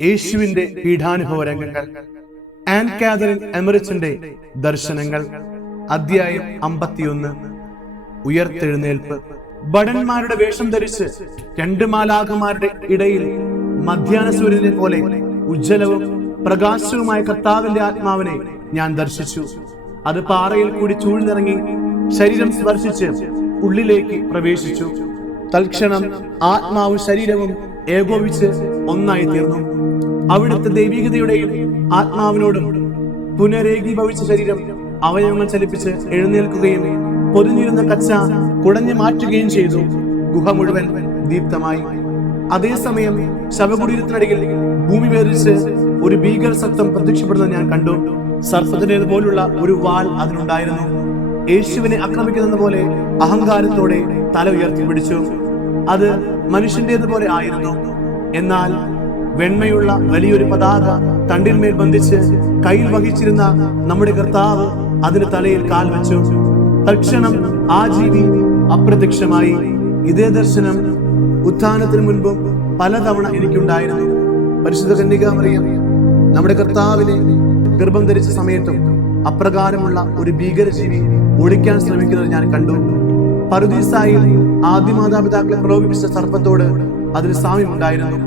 യേശുവിന്റെ പീഠാനുഭവ രംഗങ്ങൾ. An Catherine എമറിച്ചിന്റെ ദർശനങ്ങൾ. അധ്യായം 51. ഉയർത്തെഴുന്നേൽപ്പ്. ഭടന്മാരുടെ വേഷം ധരിച്ച് രണ്ട് മാലാഖമാരുടെ ഇടയിൽ മധ്യാഹ്ന സൂര്യനെ പോലെ ഉജ്ജ്വലവും പ്രകാശവുമായ കർത്താവിന്റെ ആത്മാവിനെ ഞാൻ ദർശിച്ചു. അത് പാറയിൽ കൂടി ചൂഴ്ന്നിറങ്ങി ശരീരം സ്പർശിച്ച് ഉള്ളിലേക്ക് പ്രവേശിച്ചു. തൽക്ഷണം ആത്മാവും ശരീരവും ഏകോപിച്ച് ഒന്നായി തീർന്നു. അവിടുത്തെ ദൈവികതയുടെയും ആത്മാവിനോടും പുനരേകീഭവിച്ച ശരീരം അവയവങ്ങൾ ചലിപ്പിച്ച് എഴുന്നേൽക്കുകയും പൊതിഞ്ഞിരുന്ന കച്ച കുടഞ്ഞു മാറ്റുകയും ചെയ്തു. ഗുഹ മുഴുവൻ ദീപ്തമായി. അതേസമയം ശവകുടീരത്തിനടിയിൽ ഭൂമി വേദിച്ച് ഒരു ഭീകര സത്വം പ്രത്യക്ഷപ്പെടുന്നത് ഞാൻ കണ്ടു. സർപ്പത്തിനേതുപോലുള്ള ഒരു വാൾ അതിനുണ്ടായിരുന്നു. യേശുവിനെ ആക്രമിക്കുന്ന പോലെ അഹങ്കാരത്തോടെ തല ഉയർത്തിപ്പിടിച്ചു. അത് മനുഷ്യന്റേതുപോലെ ആയിരുന്നു. എന്നാൽ വെണ്മയുള്ള വലിയൊരു പതാക തണ്ടിന്മേൽ ബന്ധിച്ച് കയ്യിൽ വഹിച്ചിരുന്ന നമ്മുടെ കർത്താവ് അതിന് തലയിൽ കാൽ വെച്ചു. തൽക്ഷണം ആ ജീവി അപ്രത്യക്ഷമായി. ഇതേ ദർശനം ഉത്ഥാനത്തിന് മുൻപും പലതവണ എനിക്കുണ്ടായിരുന്നു. പരിശുദ്ധ കന്യകാമറിയം നമ്മുടെ കർത്താവിനെ ഗർഭം ധരിച്ച സമയത്തും അപ്രകാരമുള്ള ഒരു ഭീകരജീവി ഒളിക്കാൻ ശ്രമിക്കുന്നത് ഞാൻ കണ്ടു. പറുദീസായിൽ ആദ്യ മാതാപിതാക്കളെ പ്രലോഭിപ്പിച്ച സർപ്പത്തോട് അതിന് സാമ്യമുണ്ടായിരുന്നു.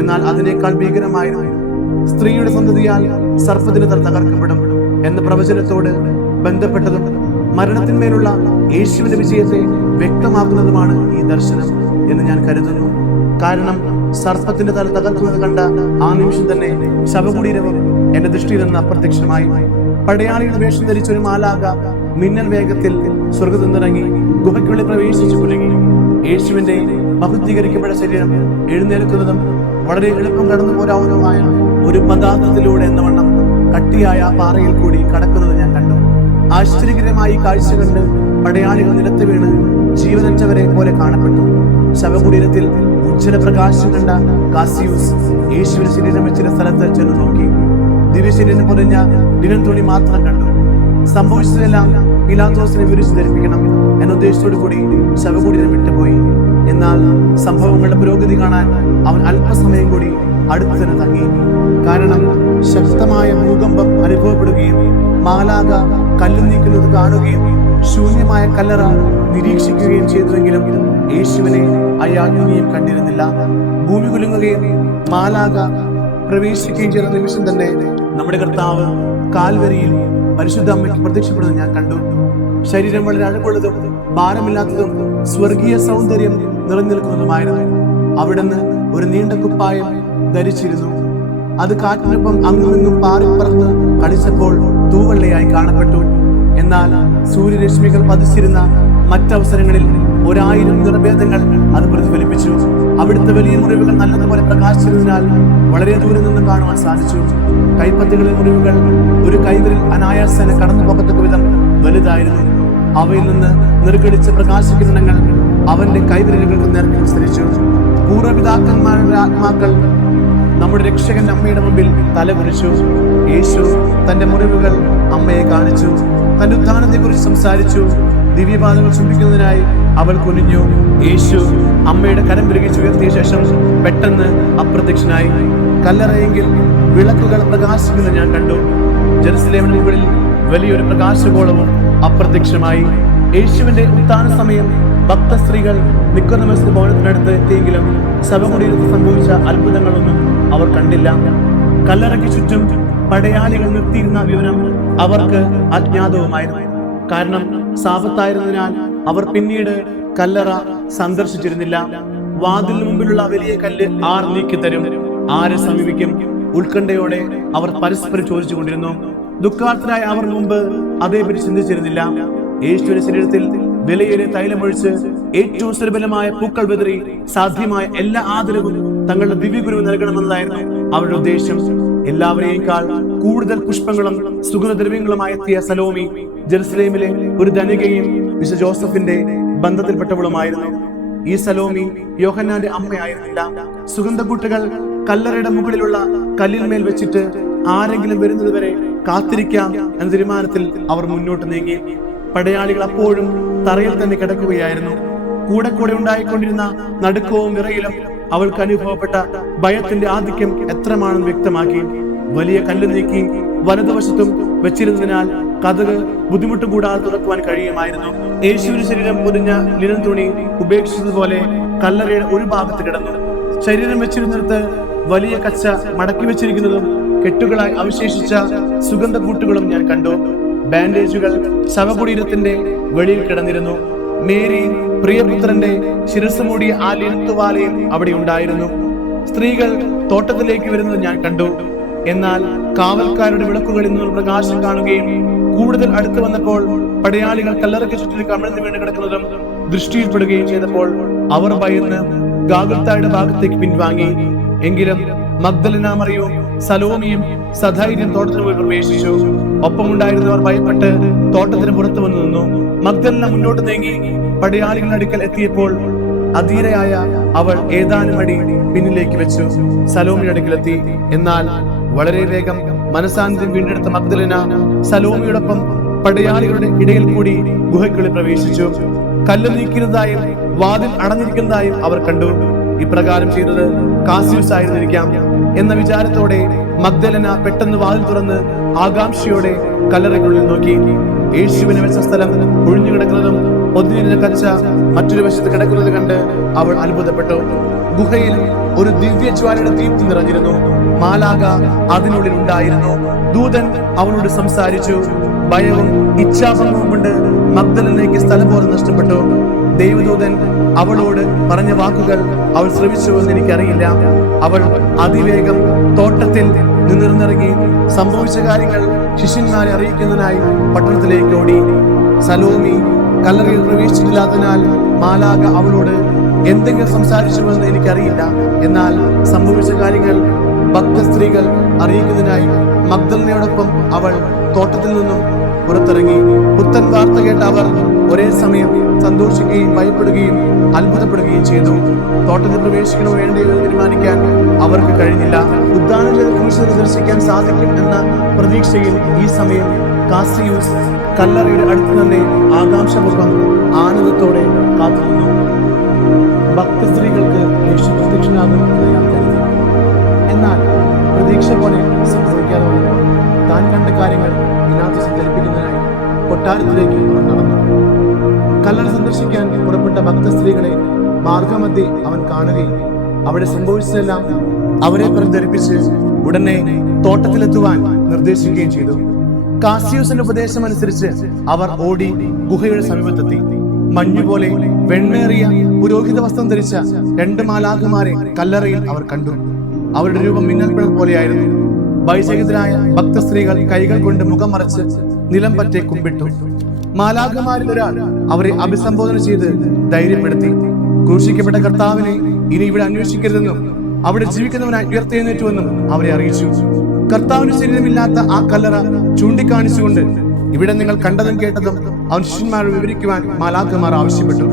എന്നാൽ അതിനേക്കാൾ ഭീകരമായിരുന്നു സ്ത്രീയുടെ സന്തതിയാൽ സർപ്പത്തിന് തല തകർക്കപ്പെടും എന്ന പ്രവചനത്തോട് ബന്ധപ്പെട്ടതും മരണത്തിന്മേലുള്ള യേശുവിന്റെ വിജയത്തെ വ്യക്തമാക്കുന്നതുമാണ് ഈ ദർശനം എന്ന് ഞാൻ കരുതുന്നു. കാരണം സർപ്പത്തിന്റെ തല തകർക്കുന്നത് കണ്ട ആ നിമിഷം തന്നെ ശവകുടീരവും എന്റെ ദൃഷ്ടിയിൽ നിന്ന് അപ്രത്യക്ഷമായി. പടയാളിയുടെ വേഷം ധരിച്ച ഒരു മാലാഖ മിന്നൽ വേഗത്തിൽ സ്വർഗ്ഗത്തിൽ നിന്നിറങ്ങി ഗുഹയ്ക്കുള്ളിൽ പ്രവേശിച്ചു കുലുങ്ങി. യേശുവിന്റെ മഹത്വീകരിക്കപ്പെട്ട ശരീരം എഴുന്നേൽക്കുന്നതും വളരെ എളുപ്പം കടന്നു പോരാവുന്നതുമായ ഒരു പദാർത്ഥത്തിലൂടെ എന്നവണ്ണം കട്ടിയായ പാറയിൽ കൂടി കടക്കുന്നത് ഞാൻ കണ്ടു. ആശ്ചര്യകരമായി കാഴ്ച കണ്ട് പടയാളികൾ നിലത്ത് വീണ് ജീവനറ്റവരെ പോലെ കാണപ്പെട്ടു. ശവകുടീരത്തിൽ ഉജ്ജ്വല പ്രകാശം കണ്ട കാസിയൂസ് യേശുവിന്റെ ശരീരം വെച്ചിരുന്ന സ്ഥലത്ത് ചെന്ന് നോക്കി. ദിവ്യശരീരം പൊതിഞ്ഞ ലിനൻ തുണി മാത്രം കണ്ടു. സംഭവിച്ചതെല്ലാം പിലാത്തോസിനെ വിരിച്ചു ധരിപ്പിക്കണം എന്ന ഉദ്ദേശത്തോടു കൂടി ശവകുടീരം വിട്ടുപോയി. എന്നാൽ സംഭവങ്ങളുടെ പുരോഗതി കാണാൻ അവൻ അല്പസമയം കൂടി അടുത്ത് തന്നെ തങ്ങി. കാരണം ശക്തമായ ഭൂകമ്പം അനുഭവപ്പെടുകയും മാലാഖ കല്ല് നീക്കുന്നത് കാണുകയും ശൂന്യമായ കല്ലറ നിരീക്ഷിക്കുകയും ചെയ്തുവെങ്കിലും യേശുവിനെ അയാൾ ഇനിയും കണ്ടിരുന്നില്ല. ഭൂമി കുലുങ്ങുകയും മാലാഖ പ്രവേശിക്കുകയും ചെയ്ത നിമിഷം തന്നെ നമ്മുടെ കർത്താവ് കാൽവരിയിൽ പരിശുദ്ധ അമ്മയ്ക്ക് പ്രത്യക്ഷപ്പെടുന്നത് ഞാൻ കണ്ടു. ശരീരം വളരെ അഴകുള്ളതും ഭാരമില്ലാത്തതും സ്വർഗീയ സൗന്ദര്യം നിറഞ്ഞിരിക്കുന്നതുമായിരുന്നു. അവിടുന്ന് ഒരു നീണ്ട കുപ്പായം ധരിച്ചിരുന്നു. അത് കാറ്റിനൊപ്പം അങ്ങുമിങ്ങും പാറിപ്പറന്ന് കളിച്ചപ്പോൾ തൂവെള്ളയായി കാണപ്പെട്ടു. എന്നാൽ സൂര്യരശ്മികൾ പതിച്ചിരുന്ന മറ്റവസരങ്ങളിൽ 1000 നിറഭേദങ്ങൾ അത് പ്രതിഫലിപ്പിച്ചു. അവിടുത്തെ വലിയ മുറിവുകൾ നല്ലതുപോലെ പ്രകാശിച്ചതിനാൽ വളരെ ദൂരെ നിന്ന് കാണുവാൻ സാധിച്ചു. കൈപ്പത്തികളിലെ മുറിവുകൾ ഒരു കൈവിരൽ അനായാസന കടന്നു പോകത്തക്ക വിധം വലുതായിരുന്നു. അവയിൽ നിന്ന് നിർഗളിച്ച പ്രകാശകിരണങ്ങൾ അവന്റെ കൈവിരലുകൾക്ക് നേർക്ക് വിസ്തരിച്ചു. പൂർവ്വപിതാക്കന്മാരുടെ ആത്മാക്കൾ നമ്മുടെ രക്ഷകന്റെ അമ്മയുടെ മുമ്പിൽ തലകുനിച്ചു. യേശു തന്റെ മുറിവുകൾ അമ്മയെ കാണിച്ചു. തന്റെ ഉത്ഥാനത്തെ കുറിച്ച് സംസാരിച്ചു. ദിവ്യപാദങ്ങൾ ചുംബിക്കുന്നതിനായി അവൾ കുനിഞ്ഞു. യേശു അമ്മയുടെ കരം വിരികിച്ച് ഉയർത്തിയ ശേഷം പെട്ടെന്ന് അപ്രത്യക്ഷനായി. കല്ലറയെങ്കിൽ വിളക്കുകൾ പ്രകാശിക്കുന്നത് ഞാൻ കണ്ടു. ജെറുസലേമിന് മുകളിൽ വലിയൊരു പ്രകാശഗോളവും അപ്രത്യക്ഷമായി. യേശുവിന്റെ ഉത്ഥാന സമയം ഭക്ത സ്ത്രീകൾ നിക്കോദെമോസിന്റെ ഭവനത്തിനടുത്ത് എത്തിയെങ്കിലും ശവകുടീരത്തിൽ സംഭവിച്ച അത്ഭുതങ്ങളൊന്നും അവർ കണ്ടില്ല. കല്ലറയ്ക്ക് ചുറ്റും പടയാളികൾ നിർത്തിയിരുന്ന വിവരം അവർക്ക് അജ്ഞാതവുമായിരുന്നു. കാരണം സാപത്തായിരുന്നതിനാൽ അവർ പിന്നീട് കല്ലറ സന്ദർശിച്ചിരുന്നില്ല. വാതിലിന് മുമ്പിലുള്ള വലിയ കല്ല് ആർ നീക്കി തരും, ആരെ സമീപിക്കും? ഉത്കണ്ഠയോടെ അവർ പരസ്പരം ചോദിച്ചുകൊണ്ടിരുന്നു. ദുഃഖാർത്ഥരായ അവർ മുമ്പ് അതേപറ്റി ചിന്തിച്ചിരുന്നില്ല. യേശുവിന്റെ ശരീരത്തിൽ വിലയേറിയ തൈലമൊഴിച്ച് ഏറ്റവും സുലഭമായ പൂക്കൾ വിതറി സാധ്യമായ എല്ലാ ആദരവും തങ്ങളുടെ ദിവ്യഗുരുവ് നൽകണമെന്നതായിരുന്നു അവരുടെ ഉദ്ദേശം. എല്ലാവരെയേക്കാൾ കൂടുതൽ പുഷ്പങ്ങളും സുഗന്ധദ്രവ്യങ്ങളുമായി എത്തിയ സലോമി ജെറുസലേമിലെ ഒരു ധനികയും വിശുദ്ധ ജോസഫിന്റെ ബന്ധത്തിൽപ്പെട്ടവളുമായിരുന്നു. ഈ സലോമി യോഹന്നാന്റെ അമ്മയായിരുന്നില്ല. സുഗന്ധകൂട്ടുകൾ കല്ലറയുടെ മുകളിലുള്ള കല്ലിന്മേൽ വെച്ചിട്ട് ആരെങ്കിലും വരുന്നത് വരെ കാത്തിരിക്കാം എന്ന തീരുമാനത്തിൽ അവർ മുന്നോട്ട് നീങ്ങി. പടയാളികൾ അപ്പോഴും തറയിൽ തന്നെ കിടക്കുകയായിരുന്നു. കൂടെ കൂടെ ഉണ്ടായിക്കൊണ്ടിരുന്ന നടുക്കവും വിറയിലും അവൾക്ക് അനുഭവപ്പെട്ട ഭയത്തിന്റെ ആധിക്യം എത്രമാണെന്ന് വ്യക്തമാക്കി. വലിയ കല്ല് നീക്കി വലതുവശത്തും വെച്ചിരുന്നതിനാൽ കതക് ബുദ്ധിമുട്ട് കൂടാതെ തുറക്കുവാൻ കഴിയുമായിരുന്നു. യേശുവിന്റെ ശരീരം പൊതിഞ്ഞ ലിനൻ തുണി ഉപേക്ഷിച്ചതുപോലെ കല്ലറയുടെ ഒരു ഭാഗത്ത് കിടന്നു. ശരീരം വെച്ചിരുന്നിടത്ത് വലിയ കച്ച മടക്കി വെച്ചിരിക്കുന്നതും കെട്ടുകളായി അവശേഷിച്ച സുഗന്ധക്കൂട്ടുകളും ഞാൻ കണ്ടു. ബാൻഡേജുകൾ ശവകുടീരത്തിന്റെ വെളിയിൽ കിടന്നിരുന്നു. മേരി പ്രിയപുത്രന്റെ ശിരസ് മൂടിയ ആ ലിനത്തുവാലയും അവിടെ ഉണ്ടായിരുന്നു. സ്ത്രീകൾ തോട്ടത്തിലേക്ക് വരുന്നത് ഞാൻ കണ്ടു. എന്നാൽ കാവൽക്കാരുടെ വിളക്കുകളിൽ നിന്നുള്ള പ്രകാശം കാണുകയും കൂടുതൽ അടുത്ത് വന്നപ്പോൾ പടയാളികൾ കല്ലറയ്ക്ക് ചുറ്റിൽ കമിഴ്ന്നു വീണ് കിടക്കുന്നതും ദൃഷ്ടിയിൽപ്പെടുകയും ചെയ്തപ്പോൾ അവർ ഭയന്ന് ഗാഗുൽത്തായുടെ ഭാഗത്തേക്ക് പിൻവാങ്ങി. എങ്കിലും മഗ്ദലന മറിയവും സലോമിയും സധൈര്യം തോട്ടത്തിൽ പോയി പ്രവേശിച്ചു. ഒപ്പമുണ്ടായിരുന്നവർ ഭയപ്പെട്ട് തോട്ടത്തിന് പുറത്തു വന്നു നിന്നു. മഗ്ദലന മുന്നോട്ട് നീങ്ങി പടയാളികളുടെ അടുക്കൽ എത്തിയപ്പോൾ അധീരയായ അവൾ ഏതാനും അടി പിന്നിലേക്ക് വെച്ചു സലോമിയുടെ അടുക്കലെത്തി. എന്നാൽ വളരെ വേഗം മനസാന്നിധ്യം വീണ്ടെടുത്ത മഗ്ദലന സലോമിയോടൊപ്പം പടയാളികളുടെ ഇടയിൽ കൂടി ഗുഹയ്ക്കുള്ളിൽ പ്രവേശിച്ചു. കല്ല് നീക്കുന്നതായും വാതിൽ അടഞ്ഞിരിക്കുന്നതായും അവർ കണ്ടു. ഇപ്രകാരം ചെയ്തത് കാസിയൂസ് ആയിരുന്നിരിക്കാം എന്ന വിചാരത്തോടെ മഗ്ദലന പെട്ടെന്ന് വാതിൽ തുറന്ന് ആകാംക്ഷയോടെ കല്ലറയ്ക്കുള്ളിൽ നോക്കി. യേശുവിനെ വെച്ച സ്ഥലം ഒഴിഞ്ഞു കിടക്കുന്നതും പൊതിഞ്ഞിരുന്ന കച്ച മറ്റൊരു വശത്ത് കിടക്കുന്നത് കണ്ട് അവൾ അത്ഭുതപ്പെട്ടു. ഗുഹയിൽ ഒരു ദിവ്യജ്വാലയുടെ ദീപ്തി നിറഞ്ഞിരുന്നു. മാലാഖ അതിനുള്ളിൽ ഉണ്ടായിരുന്നു. ദൂതൻ അവളോട് സംസാരിച്ചു. ഭയവും ഇച്ഛാഭംഗവും കൊണ്ട് മഗ്ദലനയ്ക്ക് സ്ഥലബോധം നഷ്ടപ്പെട്ടു. ദൈവദൂതൻ അവളോട് പറഞ്ഞ വാക്കുകൾ അവൾ ശ്രമിച്ചുവെന്ന് എനിക്കറിയില്ല. അവൾ അതിവേഗം തോട്ടത്തിൽ നിന്നിറങ്ങി സംഭവിച്ച കാര്യങ്ങൾ ശിഷ്യന്മാരെ അറിയിക്കുന്നതിനായി പട്ടണത്തിലേക്ക് ഓടി. സലോമി കല്ലറയിൽ പ്രവേശിച്ചിട്ടില്ലാത്തതിനാൽ മാലാഖ അവളോട് എന്തെങ്കിലും സംസാരിച്ചുവെന്ന് എനിക്കറിയില്ല. എന്നാൽ സംഭവിച്ച കാര്യങ്ങൾ ഭക്ത സ്ത്രീകൾ അറിയിക്കുന്നതിനായി മഗ്ദലനയോടൊപ്പം അവൾ തോട്ടത്തിൽ നിന്നും പുറത്തിറങ്ങി. പുത്തൻ വാർത്ത കേട്ട അവർ ഒരേ സമയം സന്തോഷിക്കുകയും ഭയപ്പെടുകയും അത്ഭുതപ്പെടുകയും ചെയ്തു. തോട്ടത്തിൽ പ്രവേശിക്കണോ വേണ്ടയോ എന്ന് തീരുമാനിക്കാൻ അവർക്ക് കഴിഞ്ഞില്ല. ഉദ്യാനത്തിൽ ക്രൂശിനെ ദർശിക്കാൻ സാധിക്കും എന്ന പ്രതീക്ഷയിൽ ഈ സമയം കാസിയൂസ് കല്ലറയുടെ അടുത്ത് തന്നെ ആകാംക്ഷപൂർവ്വം ആനന്ദത്തോടെ കാത്തുനിന്നു. ഭക്ത സ്ത്രീകൾക്ക് യേശു പ്രത്യക്ഷനാകുമെന്ന് അയാൾ കരുതി. എന്നാൽ പ്രതീക്ഷ പോലെ സംഭവിക്കാതെ വന്നപ്പോൾ താൻ കണ്ട കാര്യങ്ങൾ പിലാത്തോസ് ധരിപ്പിക്കുന്നതിനായി കൊട്ടാരത്തിലേക്ക് നടന്നു. കല്ലറ സന്ദർശിക്കാൻ പുറപ്പെട്ട ഭക്ത സ്ത്രീകളെ മാർഗമധ്യേ അവൻ കാണുകയും അവിടെ സംഭവിച്ചതെല്ലാം അവരെ ധരിപ്പിച്ച് ഉടനെ തോട്ടത്തിലെത്തുവാൻ നിർദ്ദേശിക്കുകയും ചെയ്തു. കാസിയൂസിന്റെ ഉപദേശം അനുസരിച്ച് അവർ ഓടി ഗുഹയുടെ സമീപത്തെത്തി. മഞ്ഞുപോലെ വെണ്മേറിയ പുരോഹിത വസ്ത്രം ധരിച്ച 2 മാലാഖമാരെ കല്ലറയിൽ അവർ കണ്ടു. അവരുടെ രൂപം മിന്നൽപ്പിഴൽ പോലെയായിരുന്നു. ഭയചകിതരായ ഭക്ത സ്ത്രീകൾ കൈകൾ കൊണ്ട് മുഖം മറച്ച് നിലം പറ്റെ കുമ്പിട്ടു. മാലാഖമാരിൽ ഒരാൾ അവരെ അഭിസംബോധന ചെയ്ത് ധൈര്യപ്പെടുത്തി. ക്രൂശിക്കപ്പെട്ട കർത്താവിനെ ഇനി ഇവിടെ അന്വേഷിക്കരുതെന്നും അവിടെ ജീവിക്കുന്നവനായി ഉയർത്തെഴുന്നേറ്റുവെന്നും അവരെ അറിയിച്ചു. കർത്താവിന് ശരീരമില്ലാത്ത ആ കല്ലറ ചൂണ്ടിക്കാണിച്ചുകൊണ്ട് ഇവിടെ നിങ്ങൾ കണ്ടതും കേട്ടതും അവൻ ശിഷ്യന്മാരെ വിവരിക്കുവാൻ മാലാഖമാർ ആവശ്യപ്പെട്ടു.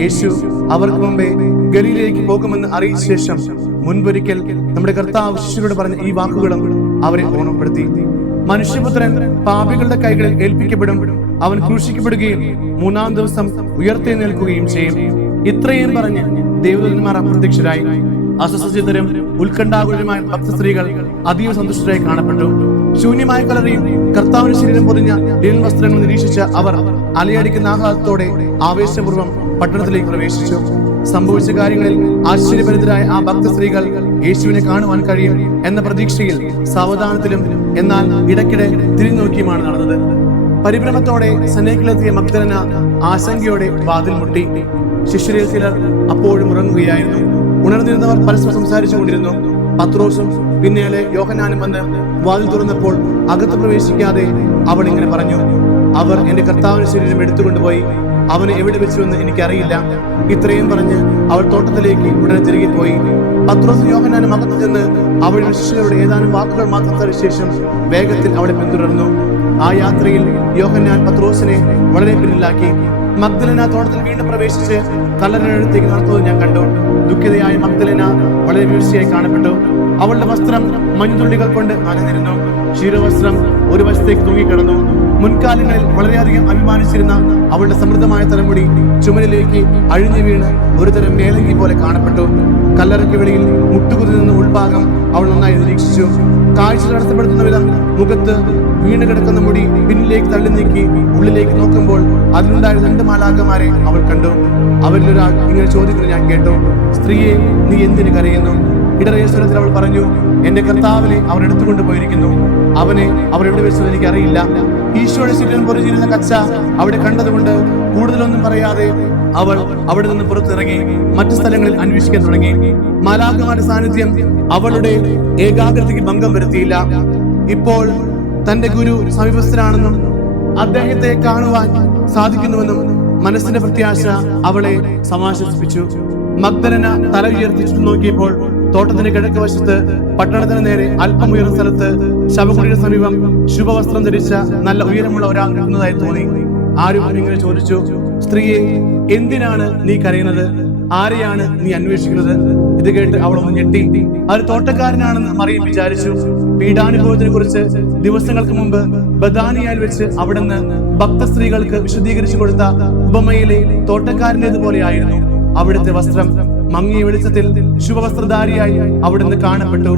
യേശു അവർക്ക് മുമ്പേ ഗലീലയിലേക്ക് പോകുമെന്ന് അറിയിച്ച ശേഷം മുൻപൊരിക്കൽ നമ്മുടെ കർത്താവ് ശിഷ്യരോട് പറഞ്ഞ ഈ വാക്കുകളും അവരെ ഓർമ്മപ്പെടുത്തി. മനുഷ്യപുത്രൻ പാപികളുടെ കൈകളിൽ ഏൽപ്പിക്കപ്പെടും. അവൻ ക്രൂശിക്കപ്പെടുകയും 3-ാം ദിവസം ഉയർത്തെഴുന്നേൽക്കുകയും ചെയ്യും. ഇത്രയും പറഞ്ഞ് ദേവദൂതന്മാർ അപ്രത്യക്ഷരായി. അസ്വസ്ഥചിത്തരും ഉത്കണ്ഠാകുലരുമായ ഭക്ത സ്ത്രീകൾ അതീവ സന്തുഷ്ടരായി കാണപ്പെട്ടു. ശൂന്യമായ കല്ലറയും കർത്താവിന്റെ ശരീരം പൊതിഞ്ഞ ലിനൻ വസ്ത്രങ്ങൾ നിരീക്ഷിച്ച അവർ അലയടിക്കുന്ന ആഹ്ലാദത്തോടെ ആവേശപൂർവ്വം പട്ടണത്തിലേക്ക് പ്രവേശിച്ചു. സംഭവിച്ച കാര്യങ്ങളിൽ ആശ്ചര്യഭരിതരായ ആ ഭക്ത സ്ത്രീകൾ യേശുവിനെ കാണുവാൻ കഴിയും എന്ന പ്രതീക്ഷയിൽ സാവധാനത്തിലും എന്നാൽ ഇടയ്ക്കിടെ തിരിഞ്ഞുനോക്കിയുമാണ് നടന്നത്. പരിഭ്രമത്തോടെ സനേക്കിലെത്തിയ മഗ്ദലന ആശങ്കയോടെ വാതിൽ മുട്ടി. ശിഷ്യരിൽ ചിലർ അപ്പോഴും ഉറങ്ങുകയായിരുന്നു. ഉണർന്നിരുന്നവർ പരസ്പരം സംസാരിച്ചു കൊണ്ടിരുന്നു. പത്രോസും പിന്നാലെ യോഹന്നാനും വന്ന് വാതിൽ തുറന്നപ്പോൾ അകത്ത് പ്രവേശിക്കാതെ അവൾ ഇങ്ങനെ പറഞ്ഞു: അവർ എന്റെ കർത്താവിന്റെ ശരീരം എടുത്തുകൊണ്ടുപോയി. അവനെ എവിടെ വെച്ചുവെന്ന് എനിക്കറിയില്ല. ഇത്രയും പറഞ്ഞ് അവൾ തോട്ടത്തിലേക്ക് ഉടനെ തിരികെ പോയി. പത്രോസും യോഹന്നാനും അകത്ത് ചെന്ന് അവളുടെ ശിഷ്യരോട് ഏതാനും വാക്കുകൾ മാത്രത്തിന് ശേഷം വേഗത്തിൽ അവളെ പിന്തുടർന്നു. ആ യാത്രയിൽ യോഹന്നാൻ പത്രോസിനെ വളരെ പിന്നിലാക്കി. മഗ്ദലന തോട്ടത്തിൽ വീണ്ടും പ്രവേശിച്ച് കല്ലറയടുത്തേക്ക് നടത്തുന്നത് ഞാൻ കണ്ടു. ദുഃഖിതയായ മഗ്ദലന വളരെ വീഴ്ചയായി കാണപ്പെട്ടു. അവളുടെ വസ്ത്രം മഞ്ഞുതുള്ളികൾ കൊണ്ട് നനഞ്ഞിരുന്നു. ശിരവസ്ത്രം ഒരു വശത്തേക്ക് തൂങ്ങിക്കിടന്നു. മുൻകാലങ്ങളിൽ വളരെയധികം അഭിമാനിച്ചിരുന്ന അവളുടെ സമൃദ്ധമായ തലമുടി ചുമലിലേക്ക് അഴിഞ്ഞു വീണ് ഒരുതരം മേലങ്കി പോലെ കാണപ്പെട്ടു. കല്ലറയ്ക്ക് വെളിയിൽ മുട്ടുകുതി നിന്ന് ഉൾഭാഗം അവൾ നന്നായി നിരീക്ഷിച്ചു. കാഴ്ച തടസ്സപ്പെടുത്തുന്ന വിധം മുഖത്ത് വീണ് കിടക്കുന്ന മുടി പിന്നിലേക്ക് തള്ളി നീക്കി ഉള്ളിലേക്ക് നോക്കുമ്പോൾ അതിലുണ്ടായ 2 മാലാഖമാരെ അവൾ കണ്ടു. അവരിലൊരാൾ ഇങ്ങനെ ചോദിക്കുന്നത് ഞാൻ കേട്ടു, സ്ത്രീയെ, നീ എന്തിനു കരയുന്നു? ഇടറിയ സ്വരത്തിൽ അവൾ പറഞ്ഞു, എന്റെ കർത്താവിനെ അവർ എടുത്തുകൊണ്ട് പോയിരിക്കുന്നു. അവനെ അവർ എവിടെ വെച്ചത് എനിക്കറിയില്ല. ഈശോയുടെ ശരീരം പൊറിഞ്ഞിരുന്ന കച്ച അവിടെ കണ്ടതുകൊണ്ട് കൂടുതലൊന്നും പറയാതെ അവൾ അവിടെ നിന്ന് പുറത്തിറങ്ങി മറ്റു സ്ഥലങ്ങളിൽ അന്വേഷിക്കാൻ തുടങ്ങി. മാലാഖമാരുടെ സാന്നിധ്യം അവളുടെ ഏകാഗ്രതയ്ക്ക് ഭംഗം വരുത്തിയില്ല. ഇപ്പോൾ തന്റെ ഗുരു സമീപസ്ഥനാണെന്നും അദ്ദേഹത്തെ കാണുവാൻ സാധിക്കുന്നുവെന്നും മനസ്സിന്റെ പ്രത്യാശ അവളെ സമാശ്വസിപ്പിച്ചു. മഗ്ദലന തല ഉയർത്തിച്ചു നോക്കിയപ്പോൾ തോട്ടത്തിന്റെ കിഴക്ക് വശത്ത് പട്ടണത്തിന് നേരെ അല്പം ഉയർന്ന സ്ഥലത്ത് ശവകുടിയുടെ സമീപം ശുഭവസ്ത്രം ധരിച്ച നല്ല ഉയരമുള്ള ഒരാൾ നിൽക്കുന്നതായി തോന്നി. ആരും ഇങ്ങനെ ചോദിച്ചു, സ്ത്രീയെ, എന്തിനാണ് നീ കരയുന്നത്? ആരെയാണ് നീ അന്വേഷിക്കുന്നത്? ഇത് കേട്ട് അവൾ ഒന്ന് ഞെട്ടി. അത് തോട്ടക്കാരനാണെന്ന് മറിയം വിചാരിച്ചു. പീഡാനുഭവത്തിനെ കുറിച്ച് ദിവസങ്ങൾക്ക് മുമ്പ് ബഥാനിയയിൽ വെച്ച് അവിടുന്ന് ഭക്ത സ്ത്രീകൾക്ക് വിശദീകരിച്ചു കൊടുത്ത ഉപമയിലെ തോട്ടക്കാരൻ്റെതുപോലെയായിരുന്നു അവിടുത്തെ വസ്ത്രം. മങ്ങിയ വെളിച്ചത്തിൽ ശുഭവസ്ത്രധാരിയായി അവിടുന്ന് കാണപ്പെട്ടു.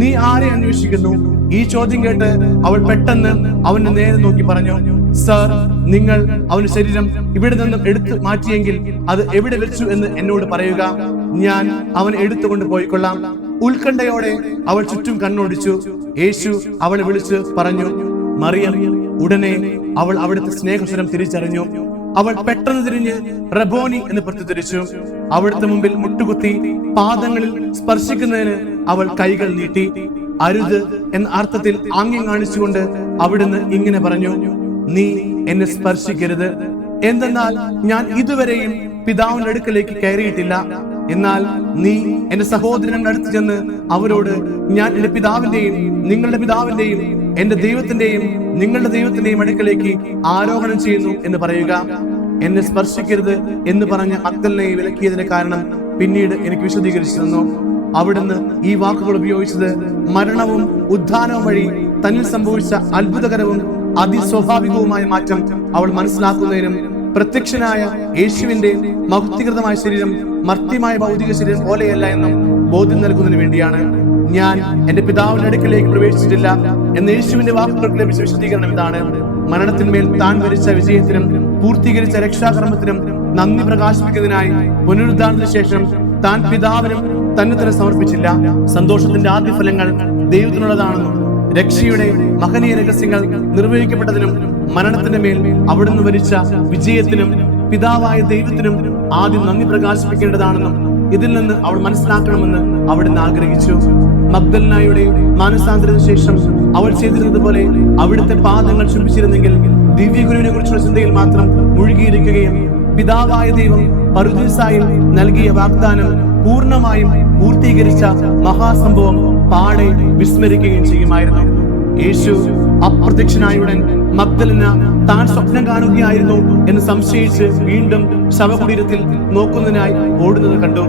നീ ആരെ അന്വേഷിക്കുന്നു? ഈ ചോദ്യം കേട്ട് അവൾ പെട്ടെന്ന് അവന്റെ നേരെ നോക്കി പറഞ്ഞു, സർ, നിങ്ങൾ അവന്റെ ശരീരം ഇവിടെ നിന്നും എടുത്തു മാറ്റിയെങ്കിൽ അത് എവിടെ വെച്ചു എന്ന് എന്നോട് പറയുക. ഞാൻ അവനെ എടുത്തുകൊണ്ട് പോയിക്കൊള്ളാം. ഉത്കണ്ഠയോടെ അവൾ ചുറ്റും കണ്ണോടിച്ചു. യേശു അവളെ വിളിച്ച് പറഞ്ഞു, മറിയം. ഉടനെ അവൾ അവിടുത്തെ സ്നേഹസ്വരം തിരിച്ചറിഞ്ഞു. അവൾ പെട്ടെന്ന് തിരിഞ്ഞ് റബോനി എന്ന് പ്രത്യുദ്ധരിച്ചു. അവിടുത്തെ മുമ്പിൽ മുട്ടുകുത്തി പാദങ്ങളിൽ സ്പർശിക്കുന്നതിന് അവൾ കൈകൾ നീട്ടി. അരുത് എന്ന അർത്ഥത്തിൽ ആംഗ്യം കാണിച്ചുകൊണ്ട് അവിടുന്ന് ഇങ്ങനെ പറഞ്ഞു, നീ എന്നെ സ്പർശിക്കരുത്. എന്തെന്നാൽ ഞാൻ ഇതുവരെയും പിതാവിന്റെ അടുക്കലേക്ക് കയറിയിട്ടില്ല. എന്നാൽ നീ എന്റെ സഹോദരങ്ങളുടെ അടുത്ത് ചെന്ന് അവരോട്, ഞാൻ എന്റെ പിതാവിന്റെയും നിങ്ങളുടെ പിതാവിന്റെയും എന്റെ ദൈവത്തിന്റെയും നിങ്ങളുടെ ദൈവത്തിന്റെയും അടുക്കലേക്ക് ആരോഹണം ചെയ്യുന്നു എന്ന് പറയുക. എന്നെ സ്പർശിക്കരുത് എന്ന് പറഞ്ഞ മഗ്ദലനയെ വിലക്കിയതിന്റെ കാരണം പിന്നീട് എനിക്ക് വിശദീകരിച്ചു തന്നു. അവിടുന്ന് ഈ വാക്കുകൾ ഉപയോഗിച്ചത് മരണവും ഉത്ഥാനവും വഴി തന്നിൽ സംഭവിച്ച അത്ഭുതകരവും അതിസ്വാഭാവികവുമായ മാറ്റം അവൾ മനസ്സിലാക്കുന്നതിനും പ്രത്യക്ഷനായ യേശുവിന്റെ മഹത്വീകൃതമായ ശരീരം മർത്യമായ ഭൗതിക ശരീരം പോലെയല്ല എന്നും ബോധ്യം നൽകുന്നതിന് വേണ്ടിയാണ്. ഞാൻ എന്റെ പിതാവിന്റെ അടുക്കലേക്ക് പ്രവേശിച്ചിട്ടില്ല എന്ന യേശുവിന്റെ വാക്കുകൾക്ക് ലഭിച്ച വിശദീകരണം ഇതാണ്. മരണത്തിന്മേൽ താൻ വരിച്ച വിജയത്തിനും പൂർത്തീകരിച്ച രക്ഷാകർമ്മത്തിനും നന്ദി പ്രകാശിപ്പിക്കുന്നതിനായി പുനരുദ്ധാനത്തിന് ശേഷം താൻ പിതാവിനും തന്നെ തന്നെ സമർപ്പിച്ചില്ല. സന്തോഷത്തിന്റെ ആദ്യ ഫലങ്ങൾ ദൈവത്തിനുള്ളതാണെന്നും രക്ഷയുടെ മഹനീയ രഹസ്യങ്ങൾ നിർവഹിക്കപ്പെട്ടതിനും മരണത്തിന്റെ മേൽ അവിടുന്ന് വരിച്ച വിജയത്തിനും പിതാവായ ദൈവത്തിനും ആദ്യം നന്ദി പ്രകാശിപ്പിക്കേണ്ടതാണെന്നും ഇതിൽ നിന്ന് അവൾ മനസ്സിലാക്കണമെന്ന് അവിടുന്ന് ആഗ്രഹിച്ചു. മഗ്ദലനയുടെ മാനസാന്തരത്തിന് ശേഷം അവൾ ചെയ്തിരുന്നത് പോലെ അവിടുത്തെ പാദങ്ങൾ ചുംബിച്ചിരുന്നെങ്കിൽ ദിവ്യഗുരുവിനെ കുറിച്ചുള്ള ചിന്തയിൽ മാത്രം മുഴുകിയിരിക്കുകയും പിതാവായ ദൈവം പറുദീസായിൽ നൽകിയ വാഗ്ദാനം പൂർണ്ണമായും പൂർത്തീകരിച്ച മഹാസംഭവം പാടെ വിസ്മരിക്കുകയും ചെയ്യുമായിരുന്നു. യേശു അപ്രത്യക്ഷനായുടൻ മഗ്ദലന താൻ സ്വപ്നം കാണുകയായിരുന്നു എന്ന് സംശയിച്ച് വീണ്ടും ശവകുടീരത്തിൽ നോക്കുന്നതിനായി ഓടുന്നത് കണ്ടു.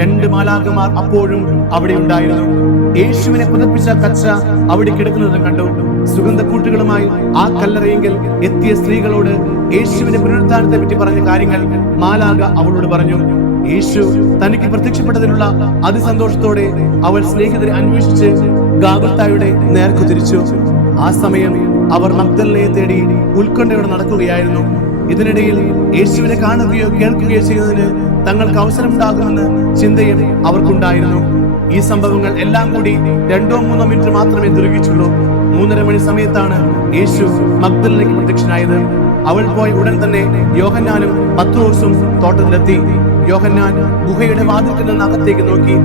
2 മാലാഖമാർ അപ്പോഴും അവിടെ ഉണ്ടായിരുന്നു. യേശുവിനെ പുതപ്പിച്ച കച്ച അവിടെ കിടക്കുന്നതും കണ്ടു. സുഗന്ധക്കൂട്ടുകളുമായി ആ കല്ലറയെങ്കിൽ എത്തിയ സ്ത്രീകളോട് യേശുവിന്റെ പുനരുദ്ധാനത്തെ പറ്റി പറഞ്ഞ കാര്യങ്ങൾ മാലാഖ അവളോട് പറഞ്ഞു. യേശു തനിക്ക് പ്രത്യക്ഷപ്പെട്ടതിലുള്ള അതിസന്തോഷത്തോടെ അവൾ സ്നേഹിതരെ അന്വേഷിച്ച് ഗാഗുൽത്തായുടെ നേർക്കു തിരിച്ചു. ആ സമയം അവർ മഗ്ദലനയെ തേടി ഉത്കണ്ഠയോടെ നടക്കുകയായിരുന്നു. ഇതിനിടയിൽ യേശുവിനെ കാണുകയോ കേൾക്കുകയോ ചെയ്യുന്നതിന് തങ്ങൾക്ക് അവസരമുണ്ടാകുമെന്ന് ചിന്തയും അവർക്കുണ്ടായിരുന്നു. ഈ സംഭവങ്ങൾ എല്ലാം കൂടി 2-3 മിനിറ്റ് മാത്രമേ ദീർഘിച്ചുള്ളൂ. 3:30 മണി സമയത്താണ് യേശു മഗ്ദലനയ്ക്ക് പ്രത്യക്ഷനായത്. അവൾ പോയ ഉടൻ തന്നെ യോഹന്നാനും പത്രോസും തോട്ടത്തിലെത്തി. യോഹന്നാൻ ഗുഹയുടെ വാതിൽക്കൽ നിന്ന് അകത്തേക്ക് നോക്കി.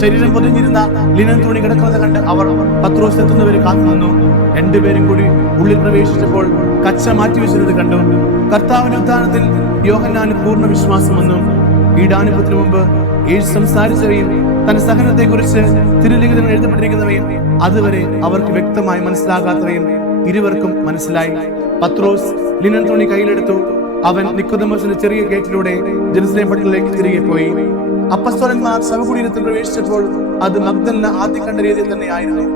ശരീരം പൊതിഞ്ഞിരുന്ന ലിനൻ തുണി കിടക്കുന്നത് കണ്ട് അവർ പത്രോസ് എത്തുന്നവരെ കാത്തുനിന്നു. 2 പേരും കൂടി ഉള്ളിൽ പ്രവേശിച്ചപ്പോൾ കച്ച മാറ്റിവെച്ചിരുന്നത് കണ്ടു. കർത്താവിന്റെ ഉദ്ധാനത്തിൽ യോഹന്നാന് പൂർണ്ണ വിശ്വാസം വന്നു. പീഡാനുഭവത്തിന് മുമ്പ് യേശു സംസാരിച്ചവയും തന്റെ സഹനത്തെ കുറിച്ച് തിരുലിഖിതങ്ങൾ എഴുതപ്പെട്ടിരിക്കുന്നവയും അതുവരെ അവർക്ക് വ്യക്തമായി മനസ്സിലാകാത്തവയും ഇരുവർക്കും മനസ്സിലായി. പത്രോസ് ലിനൻ തുണി കയ്യിലെടുത്തു. അവൻ നിക്കോദെമോസിന്റെ ചെറിയ ഗേറ്റിലൂടെ ജെറുസലേം പട്ടണത്തിലേക്ക് തിരികെ പോയി. അപ്പസ്തോലന്മാർ ശവകുടീരത്തിൽ പ്രവേശിച്ചപ്പോൾ അത് മഗ്ദലന ആദ്യം കണ്ട രീതിയിൽ തന്നെ ആയിരുന്നു.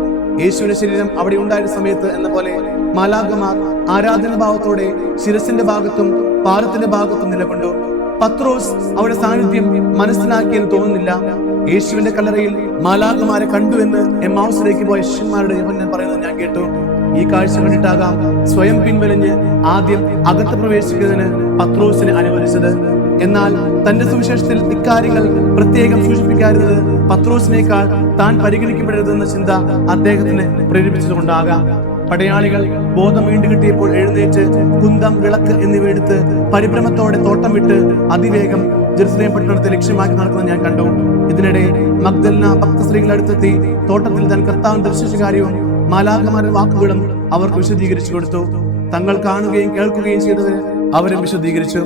യേശുവിന്റെ ശരീരം അവിടെ ഉണ്ടായിരുന്ന സമയത്ത് എന്ന പോലെ മാലാഖമാർ ആരാധനാഭാവത്തോടെ ശിരസിന്റെ ഭാഗത്തും പാദത്തിന്റെ ഭാഗത്തും നിലകൊണ്ടു. പത്രോസ് അവിടെ സാന്നിധ്യം മനസ്സിലാക്കിയെന്ന് തോന്നുന്നില്ല. യേശുവിന്റെ കല്ലറയിൽ മാലാഖമാരെ കണ്ടു എന്ന് എമ്മാവുസിലേക്ക് പോയ ശിഷ്യന്മാരുടെ യോഹന്നാൻ പറയുന്നത് ഞാൻ കേട്ടു. ഈ കാഴ്ച കണ്ടിട്ടാകാം സ്വയം പിൻവലിഞ്ഞ് ആദ്യം അകത്ത് പ്രവേശിക്കുന്നതിന് പത്രോസിനെ അനുവദിച്ചത്. എന്നാൽ തന്റെ സുവിശേഷത്തിൽ ഇക്കാര്യങ്ങൾ പ്രത്യേകം സൂചിപ്പിക്കാറുള്ളത് പത്രോസിനേക്കാൾ താൻ പരിഗണിക്കപ്പെടരുതെന്ന ചിന്ത അദ്ദേഹത്തിന് പ്രേരിപ്പിച്ചതുകൊണ്ടാകാം. പടയാളികൾ ബോധം വീണ്ടു കിട്ടിയപ്പോൾ എഴുന്നേറ്റ് കുന്തം, വിളക്ക് എന്നിവ എടുത്ത് പരിഭ്രമത്തോടെ തോട്ടം വിട്ട് അതിവേഗം ജെറുസലേം പട്ടണത്തെ ലക്ഷ്യമാക്കി നടക്കുന്നത് ഞാൻ കണ്ടു. ഇതിനിടെ മഗ്ദലന ഭക്തസ്ത്രീകൾ അടുത്തെത്തി തോട്ടത്തിൽ താൻ കർത്താവിനെ ദർശിച്ച കാര്യവും മാലാഖമാരുടെ വാക്കുകളും അവർക്ക് വിശദീകരിച്ചു കൊടുത്തു. തങ്ങൾ കാണുകയും കേൾക്കുകയും ചെയ്തവരെ അവരും വിശദീകരിച്ചു.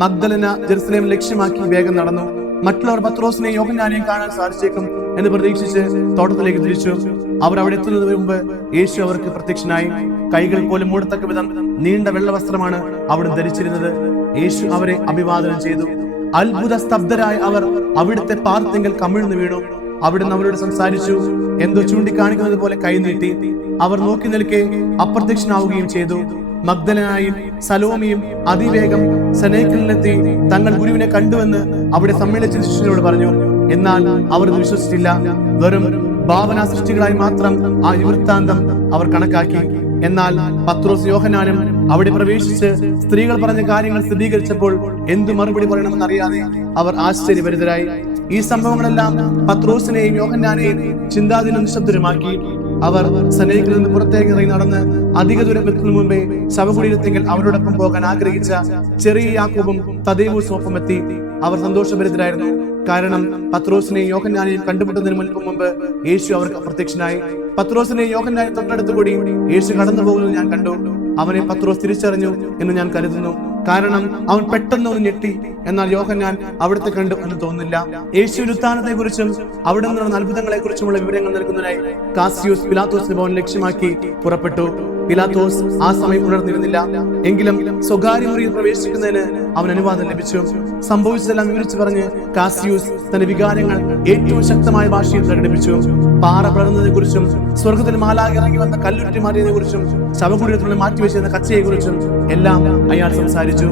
മഗ്ദലന ജെറുസലേം ലക്ഷ്യമാക്കി വേഗം നടന്നു. മറ്റുള്ളവർ പത്രോസിനെയും യോഹന്നാനെയും കാണാൻ സാധിച്ചേക്കും എന്ന് പ്രതീക്ഷിച്ച് തോട്ടത്തിലേക്ക് തിരിച്ചു. അവർ അവിടെ എത്തുന്നതിന് മുമ്പ് യേശു അവർക്ക് പ്രത്യക്ഷനായി. കൈകൾ പോലും മൂടത്തക്ക വിധം നീണ്ട വെള്ള വസ്ത്രമാണ് അവിടെ ധരിച്ചിരുന്നത്. യേശു അവരെ അഭിവാദനം ചെയ്തു. അത്ഭുത സ്തബ്ധരായ അവർ അവിടുത്തെ പാദത്തിങ്കൽ കമിഴ്ന്നു വീണു. അവിടുന്ന് അവരോട് സംസാരിച്ചു. എന്തോ ചൂണ്ടിക്കാണിക്കുന്നത് പോലെ കൈനീട്ടി. അവർ നോക്കി നിൽക്കെ അപ്രത്യക്ഷനാവുകയും ചെയ്തു. മഗ്ദലനായും സലോമിയും അതിവേഗം സെനേക്കലിലെത്തി തങ്ങൾ ഗുരുവിനെ കണ്ടുവെന്ന് അവിടെ സമ്മേളിച്ച ശിഷ്യരോട് പറഞ്ഞു. എന്നാൽ അവർ വിശ്വസിച്ചില്ല. വെറും ഭാവന സൃഷ്ടികളായി മാത്രം ആ വൃത്താന്തം അവർ കണക്കാക്കി. എന്നാൽ പത്രോസ് യോഹന്നാനും അവിടെ പ്രവേശിച്ച് സ്ത്രീകൾ പറഞ്ഞ കാര്യങ്ങൾ സ്ഥിരീകരിച്ചപ്പോൾ എന്തു മറുപടി പറയണമെന്നറിയാതെ അവർ ആശ്ചര്യഭരിതരായി. ഈ സംഭവങ്ങളെല്ലാം പത്രോസിനെയും യോഹന്നാനെയും ചിന്താധീനം നിശബ്ദരുമാക്കി. അവർ സെനേക്കിൽ നിന്ന് പുറത്തേക്ക് ഇറങ്ങി നടന്ന് അധിക ദൂരം എത്തുന്ന മുമ്പേ ശവകുടീരത്തെങ്കിൽ അവരോടൊപ്പം പോകാൻ ആഗ്രഹിച്ച ചെറിയ യാക്കോബും തദേവൂസും ഒപ്പം എത്തി. അവർ സന്തോഷഭരിതരായിരുന്നു. കാരണം പത്രോസിനെയും യോഹന്നാനെയും കണ്ടുമുട്ടുന്നതിന് മുൻപ് യേശു അവർക്ക് പ്രത്യക്ഷനായി. പത്രോസിനെയും യോഹന്നാനെയും തൊട്ടടുത്ത് കൂടി യേശു കടന്നു പോകുന്നത് ഞാൻ കണ്ടു. അവനെ പത്രോസ് തിരിച്ചറിഞ്ഞു എന്ന് ഞാൻ കരുതുന്നു. കാരണം അവൻ പെട്ടെന്ന് ഒന്ന് ഞെട്ടി. എന്നാൽ യോഹന്നാൻ അവിടുത്തെ കണ്ടു എന്ന് തോന്നുന്നില്ല. യേശുവിന്റെ ഉത്ഥാനത്തെ കുറിച്ചും അവിടെ നിന്നുള്ള അത്ഭുതങ്ങളെ കുറിച്ചുമുള്ള വിവരങ്ങൾ നൽകുന്നതിനായി കാസിയൂസ് പിലാത്തോസിന്റെ ഭവൻ ലക്ഷ്യമാക്കി പുറപ്പെട്ടു. പിലാത്തോസ് ആ സമയം ഉണർന്നിരുന്നില്ല. എങ്കിലും സ്വകാര്യ മുറിയിൽ പ്രവേശിക്കുന്നതിന് അവൻ അനുവാദം ലഭിച്ചു. സംഭവിച്ചതെല്ലാം വിവരിച്ചു പറഞ്ഞ് കാസിയൂസ് തന്റെ വികാരങ്ങൾ ഏറ്റവും ശക്തമായ ഭാഷയിൽ പ്രകടിപ്പിച്ചു. പാറ പിളർന്നതിനെ കുറിച്ചും സ്വർഗത്തിൽ മാലാഖ ഇറങ്ങി വന്ന കല്ലുരുട്ടി മാറിയതിനെ കുറിച്ചും ശവകുടീരത്തിനുള്ളിൽ മാറ്റിവെച്ചിരുന്ന കച്ചയെ കുറിച്ചും എല്ലാം അയാൾ സംസാരിച്ചു.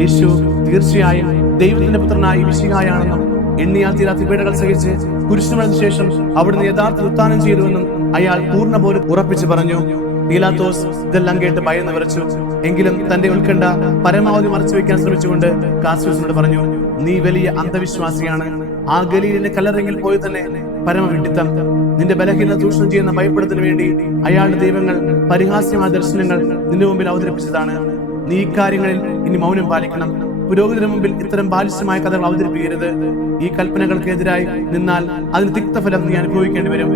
യേശു തീർച്ചയായും ദൈവത്തിന്റെ പുത്രനായി മിശിഹായാണെന്നും എണ്ണിയാൽ തീരാത്ത പീഡകൾ സഹിച്ച് കുരിശുമരണ ശേഷം അവിടുന്ന് യഥാർത്ഥ ഉത്ഥാനം ചെയ്തുവെന്നും അയാൾ പൂർണ്ണ പോലും ഉറപ്പിച്ചു പറഞ്ഞു. പീലാത്തോസ് ഇതെല്ലാം കേട്ട് ഭയന്ന് വിറച്ചു. എങ്കിലും തന്റെ ഉത്കണ്ഠ പരമാവധി മറച്ചു വെക്കാൻ ശ്രമിച്ചുകൊണ്ട് കാസിയൂസിനോട് പറഞ്ഞു, നീ വലിയ അന്ധവിശ്വാസിയാണ്. ആ ഗലീലിന്റെ കല്ലറയിൽ പോയി തന്നെ പരമവിഡിത്തം. നിന്റെ ബലഹീനത ചൂഷണം ചെയ്യുന്ന ഭയപ്പെടുന്നതിന് വേണ്ടി അയാളുടെ ദൈവങ്ങൾ പരിഹാസ്യമായ ദർശനങ്ങൾ നിന്റെ മുമ്പിൽ അവതരിപ്പിച്ചതാണ്. നീ ഇക്കാര്യങ്ങളിൽ ഇനി മൗനം പാലിക്കണം. പുരോഹിതന് മുമ്പിൽ ഇത്തരം ബാലിശമായ കഥകൾ അവതരിപ്പിക്കരുത്. ഈ കൽപ്പനകൾക്കെതിരായി നിന്നാൽ അതിന് തിക്തഫലം നീ അനുഭവിക്കേണ്ടി വരും.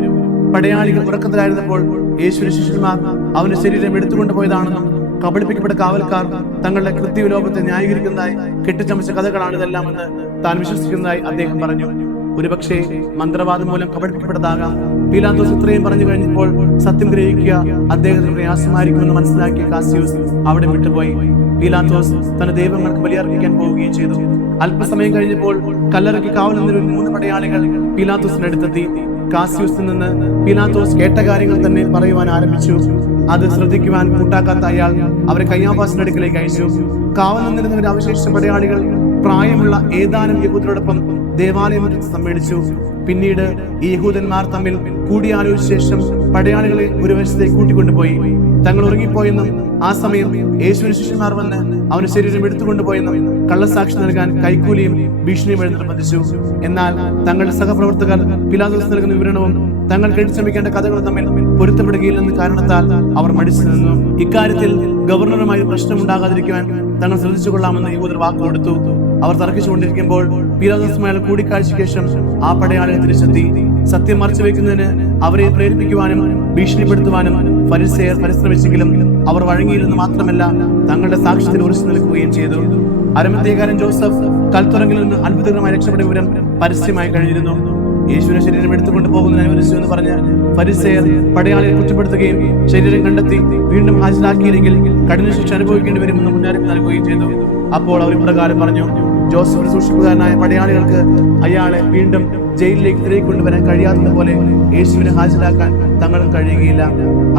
പടയാളികൾ ഉറക്കത്തിലായിരുന്നപ്പോൾ യേശുവിന്റെ ശിഷ്യന്മാർ അവന്റെ ശരീരം എടുത്തുകൊണ്ടുപോയതാണെന്നും കബളിപ്പിക്കപ്പെട്ട കാവൽക്കാർ തങ്ങളുടെ കൃത്യലോകത്തെ ന്യായീകരിക്കുന്നതായി കെട്ടിച്ചമച്ച കഥകളാണ് ഇതെല്ലാം എന്ന് താൻ വിശ്വസിക്കുന്നതായി അദ്ദേഹം പറഞ്ഞു. ഒരുപക്ഷെ മന്ത്രവാദം മൂലം കബളിപ്പിക്കപ്പെട്ടതാകാം. പീലാത്തോസ് ഇത്രയും പറഞ്ഞു കഴിഞ്ഞപ്പോൾ സത്യം ഗ്രഹിക്കുക അദ്ദേഹത്തിന് പ്രയാസമായിരിക്കുമെന്ന് മനസ്സിലാക്കിയ കാസിയൂസ് അവിടെ വിട്ടുപോയി. പീലാത്തോസ് തന്റെ ദൈവങ്ങൾക്ക് ബലിയർപ്പിക്കാൻ പോവുകയും ചെയ്തു. അല്പസമയം കഴിഞ്ഞപ്പോൾ കല്ലറയ്ക്ക് കാവൽ നിന്നൊരു 3 പടയാളികൾ പീലാത്തോസിന്റെ അടുത്തെത്തി. കാസിയൂസിൽ നിന്ന് പീലാത്തോസ് കേട്ട കാര്യങ്ങൾ തന്നെ പറയുവാൻ ആരംഭിച്ചു. അത് ശ്രദ്ധിക്കുവാൻ കൂട്ടാക്കാത്ത അയാൾ അവരെ കയ്യാഫാസിന്റെ അടുക്കലേക്ക് അയച്ചു. കാവൽ നിന്നിരുന്നവരെ അവശേഷിച്ച പടയാളികൾ പ്രായമുള്ള ഏതാനും യഹൂദരോടൊപ്പം ദേവാലയം സമ്മേളിച്ചു. പിന്നീട് ഈ യഹൂദന്മാർ തമ്മിൽ കൂടിയാലോചിച്ച ശേഷം പടയാളികളെ ഒരു വശത്തേക്ക് കൂട്ടിക്കൊണ്ടുപോയി. തങ്ങൾ ഉറങ്ങിപ്പോയെന്നും ആ സമയം യേശുവിന്റെ ശിഷ്യന്മാർ വന്ന് അവന്റെ ശരീരം എടുത്തുകൊണ്ടുപോയെന്നും കള്ളസാക്ഷി നൽകാൻ കൈക്കൂലിയും ഭീഷണിയും എഴുതി നിർബന്ധിച്ചു. എന്നാൽ തങ്ങളുടെ സഹപ്രവർത്തകർ പീലാത്തോസ് നൽകുന്ന വിവരണവും തങ്ങൾ കേട്ടിച്ചമിക്കേണ്ട കഥകളും തമ്മിൽ പൊരുത്തപ്പെടുകയില്ലെന്ന കാരണത്താൽ അവർ മടിച്ചു നിന്നു. ഇക്കാര്യത്തിൽ ഗവർണറുമായി പ്രശ്നമുണ്ടാകാതിരിക്കുവാൻ തങ്ങൾ ശ്രദ്ധിച്ചുകൊള്ളാമെന്ന് യഹൂദർ വാക്കുകൊടുത്തു. അവർ തർക്കിച്ചുകൊണ്ടിരിക്കുമ്പോൾ പീലാത്തോസുമായുള്ള കൂടിക്കാഴ്ചയ്ക്ക് ശേഷം ആ പടയാളികൾ തിരിച്ചെത്തി. സത്യം മറച്ചുവെക്കുന്നതിന് അവരെ പ്രേരിപ്പിക്കുവാനും ഭീഷണിപ്പെടുത്തുവാനും ഫരിസേയർ പരിശ്രമിച്ചെങ്കിലും അവർ വഴങ്ങിയില്ലെന്ന് മാത്രമല്ല തങ്ങളുടെ സാക്ഷ്യത്തിൽ ഉറച്ചു നിൽക്കുകയും ചെയ്തു. അരിമത്ഥ്യക്കാരൻ ജോസഫ് കൽത്തുറങ്കിൽ നിന്ന് അത്ഭുതകരമായി രക്ഷപ്പെട്ട വിവരം പരസ്യമായി കഴിഞ്ഞിരുന്നു. യേശുവിന്റെ ശരീരം എടുത്തുകൊണ്ട് പോകുന്നതിന് അനുവദിച്ചു എന്ന് പറഞ്ഞ് ഫരിസേയർ പടയാളിയെ കുറ്റപ്പെടുത്തുകയും ശരീരം കണ്ടെത്തി വീണ്ടും ഹാജരാക്കിയില്ലെങ്കിൽ കഠിന ശിക്ഷ അനുഭവിക്കേണ്ടി വരുമെന്ന് മുന്നറിയിപ്പ് നൽകുകയും ചെയ്തു. അപ്പോൾ അവർ ഇപ്രകാരം പറഞ്ഞു, ജോസഫ് സൂക്ഷിപ്പുകാരനായ പടയാളികൾക്ക് അയാളെ വീണ്ടും ജയിലിലേക്ക് തിരികെ കൊണ്ടുവരാൻ കഴിയാത്തതുപോലെ യേശുവിനെ ഹാജരാക്കാൻ തങ്ങളും കഴിയുകയില്ല.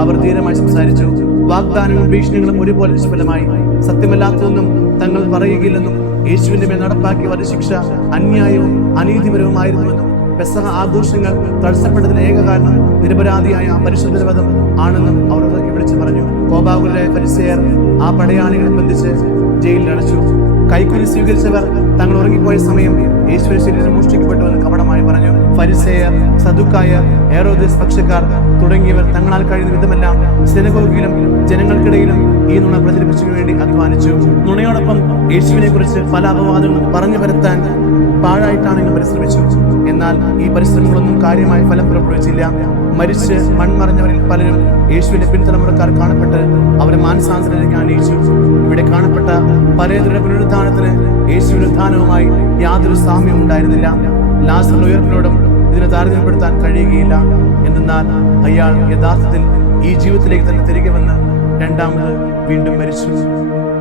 അവർ ധീരമായി സംസാരിച്ചു. വാഗ്ദാനങ്ങളും ഭീഷണികളും ഒരുപോലെ നിഷ്ഫലമായി. സത്യമല്ലാത്തതൊന്നും തങ്ങൾ പറയുകയില്ലെന്നും യേശുവിന്റെ മേൽ നടപ്പാക്കിയ വധശിക്ഷ അന്യായവും അനീതിപരവുമായിരുന്നുവെന്നും പെസഹ ആഘോഷങ്ങൾ തടസ്സപ്പെട്ടതിന് ഏക കാരണം നിരപരാധിയായ പരിശുദ്ധവധം ആണെന്നും അവർ ഉറക്കെ വിളിച്ചു പറഞ്ഞു. കോപാകുലരായ ഫരിസേയർ ആ പടയാളികളെ ബന്ധിച്ച് ജയിലിൽ അടച്ചു. കൈക്കൂലി സ്വീകരിച്ചവർ തങ്ങൾ ഉറങ്ങിപ്പോയ സമയം യേശുവിന്റെ ശരീരം മോഷ്ടിക്കപ്പെട്ടുവെന്ന് കപടമായി പറഞ്ഞു. ഫരിസേയർ, സദുക്കായർ, ഹെരോദ്യസ് പക്ഷക്കാർ തുടങ്ങിയവർ തങ്ങളാൽ കഴിയുന്ന വിധമെല്ലാം സിനഗോഗിലും ജനങ്ങൾക്കിടയിലും ഈ നുണ പ്രചരിപ്പിച്ചതിനു വേണ്ടി അധ്വാനിച്ചു. നുണയോടൊപ്പം യേശുവിനെ കുറിച്ച് പല അപവാദങ്ങളും പറഞ്ഞു വരുത്താൻ പാഴായിട്ടാണെങ്കിലും പരിശ്രമിച്ചു. എന്നാൽ ഈ പരിശ്രമങ്ങളൊന്നും കാര്യമായ ഫലം പുറപ്പെടുവിച്ചില്ല. മരിച്ച് മൺമറഞ്ഞവരിൽ പലരും യേശുവിന്റെ പിൻതലമുറക്കാർ കാണപ്പെട്ട് അവരെ മാനസാന്തരത്തിലേക്ക് ആനയിച്ചു. ഇവിടെ കാണപ്പെട്ട പലരുടെ പുനരുദ്ധാനത്തിന് യേശുവിന്റെ ഉത്ഥാനവുമായി യാതൊരു സാമ്യവും ഉണ്ടായിരുന്നില്ല. ലാസറിന്റെ ഉയർപ്പിനോടും ഇതിനെ താരതമ്യപ്പെടുത്താൻ കഴിയുകയില്ല. എന്നാൽ അയാൾ യഥാർത്ഥത്തിൽ ഈ ജീവിതത്തിലേക്ക് തന്നെ തിരികെ വന്ന് രണ്ടാമത് വീണ്ടും മരിച്ചു.